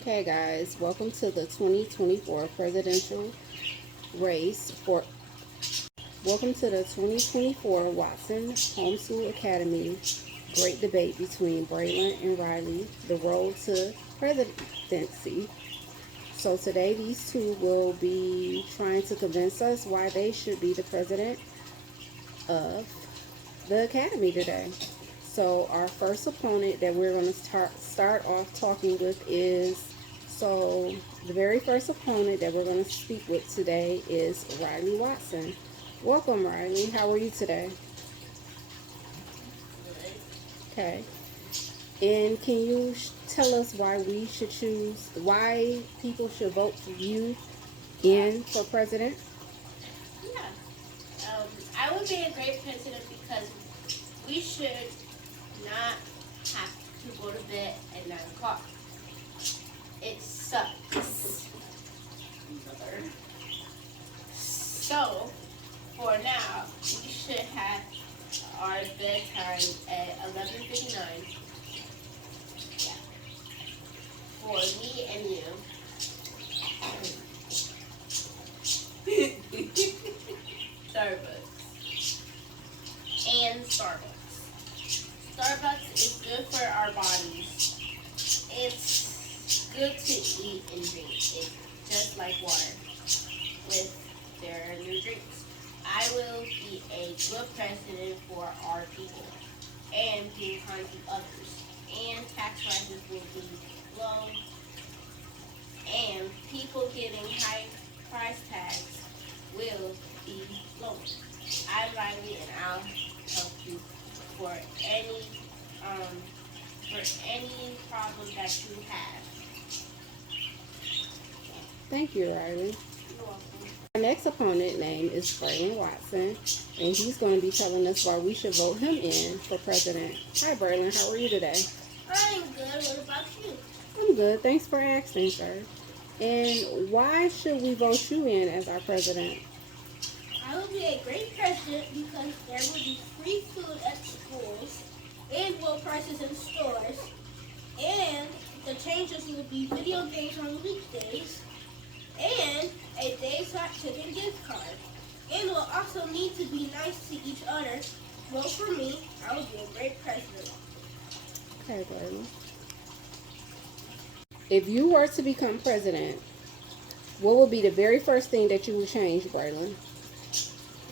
Okay, guys, welcome to the 2024 presidential race for. Welcome to the 2024 Watson Homeschool Academy Great Debate between Braylen and Rylee, the road to presidency. So today, these two will be trying to convince us why they should be the president of the academy today. So our first opponent that we're going to start off talking with is, so the very first opponent that we're going to speak with today is Rylee Watson. Welcome, Rylee. How are you today? Okay. And can you tell us why we should choose, why people should vote for you in for president? Yeah. I would be a great president because we should not have to go to bed at 9 o'clock. It sucks. So, for now, we should have our bedtime at 11:59. Yeah. For me and you. Starbucks. And Starbucks. Starbucks is good for our bodies. It's good to eat and drink. It's just like water with their new drinks. I will be a good president for our people and being kind to others. And tax rises will be low. And people getting high price tags will be low. I'm Rylee and I'll help you for any um, problem that you have. Thank you, Rylee. You're welcome. Our next opponent name is Braylen Watson, and he's going to be telling us why we should vote him in for president. Hi, Braylen. How are you today? I'm good. What about you? I'm good. Thanks for asking, sir. And why should we vote you in as our president? I will be a great president because there will be free food at schools and low prices in stores. And the changes will be video games on weekdays and a day's hot chicken gift card. And we'll also need to be nice to each other. Vote for me. I will be a great president. Okay, Braylen. If you were to become president, what would be the very first thing that you would change, Braylen?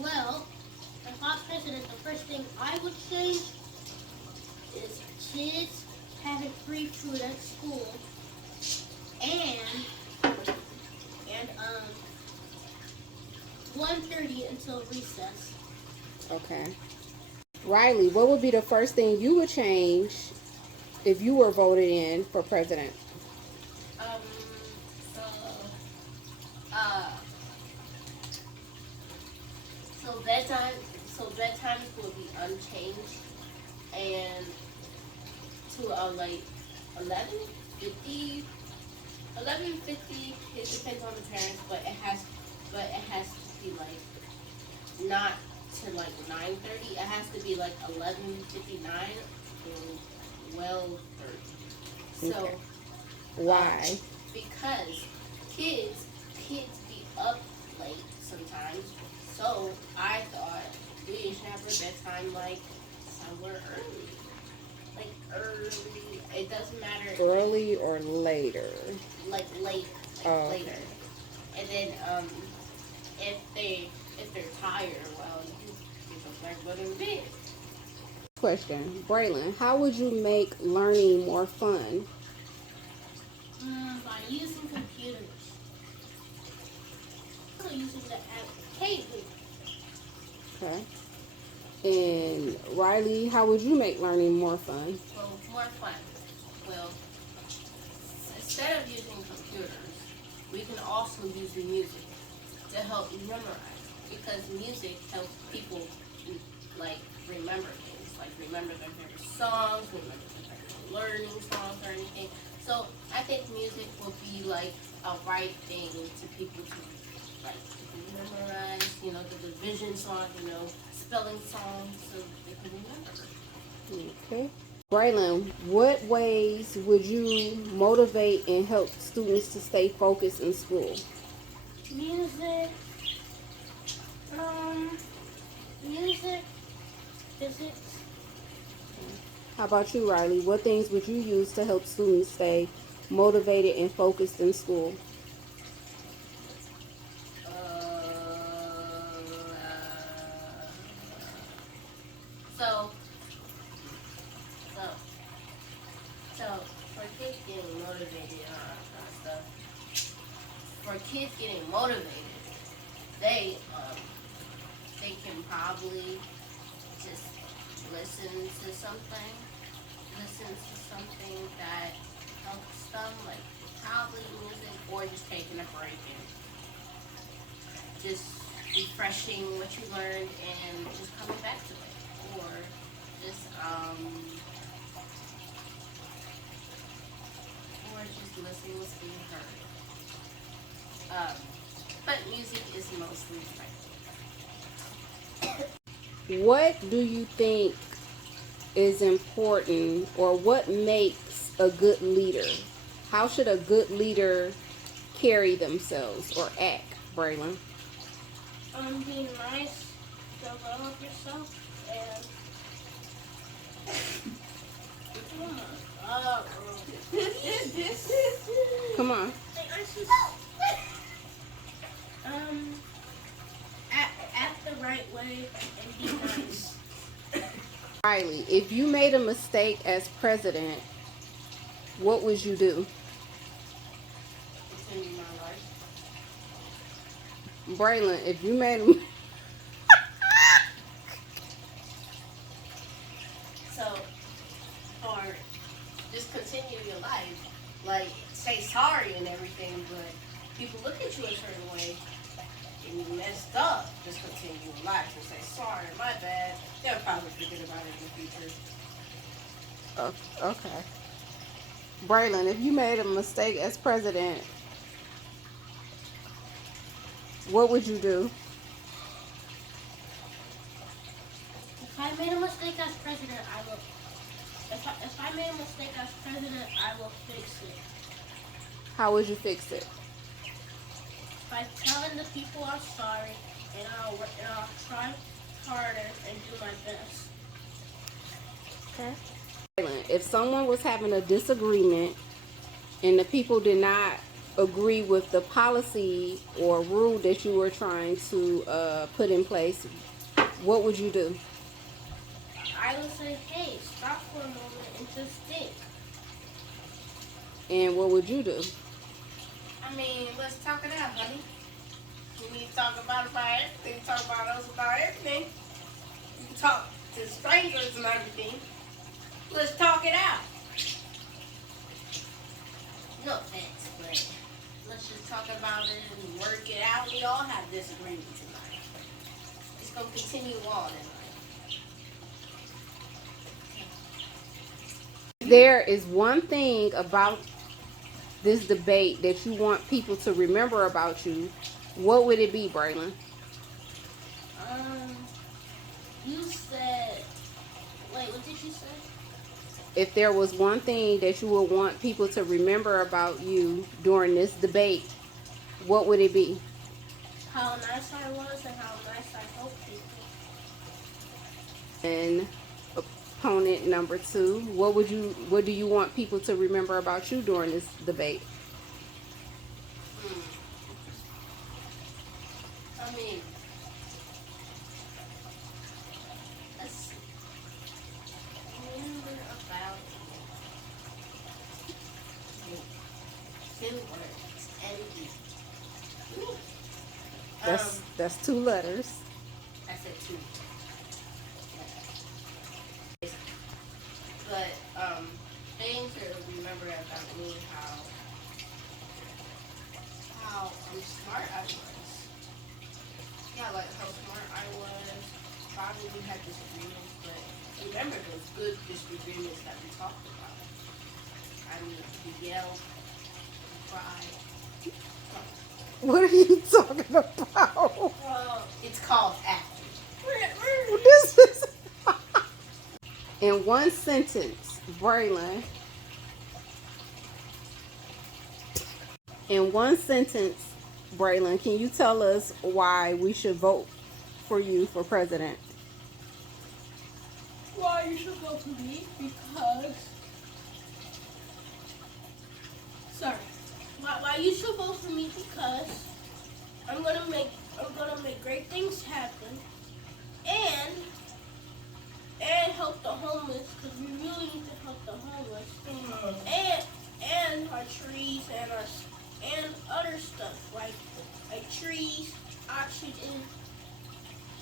Well, if I'm president, the first thing I would change is kids having free food at school and 1:30 until recess. Okay. Rylee, what would be the first thing you would change if you were voted in for president? Um, so, uh, bedtime will be unchanged and to like 11:50. 11:50. It depends on the parents, but it has to be like not to like 9:30. It has to be like 11:59 or 12:30. So Okay. Why? because kids be up late sometimes. So I thought we should have our bedtime like somewhere early. Like early. It doesn't matter. Early or later? Like late. Like Oh, later. okay. And then if they're tired, well you just like go to bed. Question. Braylen, how would you make learning more fun? By using computers. Also using the app Cable. Okay. And Rylee, how would you make learning more fun? Well, more fun. Well, instead of using computers, we can also use the music to help memorize because music helps people like remember things, like remember their favorite songs, remember their favorite learning songs or anything. So I think music will be like a right thing to people to like memorize, the division song, spelling songs so they can remember. Okay. Braylen, what ways would you motivate and help students to stay focused in school? Music, music, physics. How about you, Rylee? What things would you use to help students stay motivated and focused in school? So, so for kids getting motivated and all that kind of stuff, for kids getting motivated, they can probably just listen to something that helps them, like probably music, or just taking a break and just refreshing what you learned and just coming back to it, or just listening what's being heard. But music is mostly like. What do you think is important, or what makes a good leader? How should a good leader carry themselves or act, Braylen? Being nice, develop yourself, and Come on. Act the right way and be nice. Rylee, if you made a mistake as president, what would you do? Continue my life. Braylen, if you made a So, or just continue your life. Like, say sorry and everything, but people look at you a certain way and you messed up. Just continue your life and say sorry, my bad. They'll probably forget about it in the future. Okay. Braylen, if you made a mistake as president, what would you do? If I made a mistake as president, I will. If I made a mistake as president, I will fix it. How would you fix it? By telling the people I'm sorry, and I'll try harder and do my best. Okay. If someone was having a disagreement and the people did not agree with the policy or rule that you were trying to put in place, what would you do? I would say, hey, stop for a moment and just think. And what would you do? I mean, let's talk it out, honey. We need to talk about everything. Talk about us about everything. You can talk to strangers and everything. Let's talk it out. No offense, but let's just talk about it and work it out. We all have disagreements in life. It's going to continue on in life. There is one thing about this debate that you want people to remember about you. What would it be, Braylen? You said, wait, what did you say? If there was one thing that you would want people to remember about you during this debate, what would it be? How nice I was and how nice I helped people. And opponent number 2, what do you want people to remember about you during this debate? I mean, let's see. Remember about two words. That's 2 letters. I said 2. But things to remember about me, how smart I was. Yeah, like how smart I was. Probably we had disagreements, but remember those good disagreements that we talked about. I mean, we yelled, we cried. What are you talking about? Well, it's called acting. This is in one sentence, Braylen, in one sentence, Braylen, can you tell us why we should vote for you for president? Why you should vote for me? Because sorry. Why you should vote for me? Because I'm gonna make great things happen, and help the homeless, because we really need to help the homeless, and our trees and other stuff like trees, oxygen,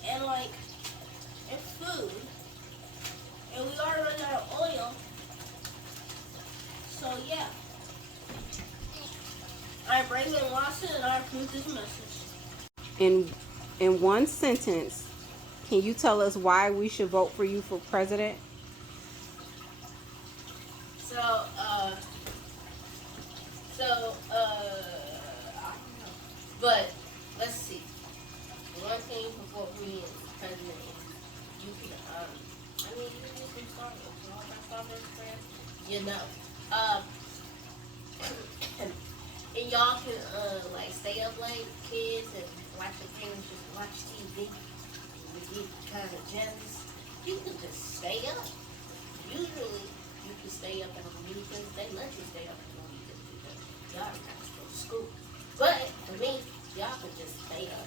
and and food. And we are running out of oil. So yeah. I'm Braylen Watson and I approve this message. In one sentence, can you tell us why we should vote for you for president? So, I don't know. But let's see. One thing before me as president is you can I mean you can do some Starbucks, you know about Starbucks friends? You know. And y'all can like stay up late, kids, and watch your parents just watch TV. We get kind of jealous. You can just stay up. Usually, you can stay up on the weekends. They let you stay up on the weekends because y'all don't have to go to school. But for me, y'all can just stay up.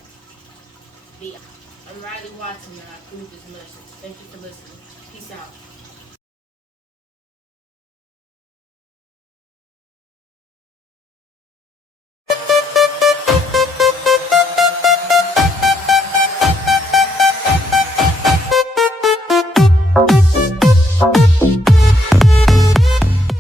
I'm Rylee Watson and I approve this message. Thank you for listening. Peace out.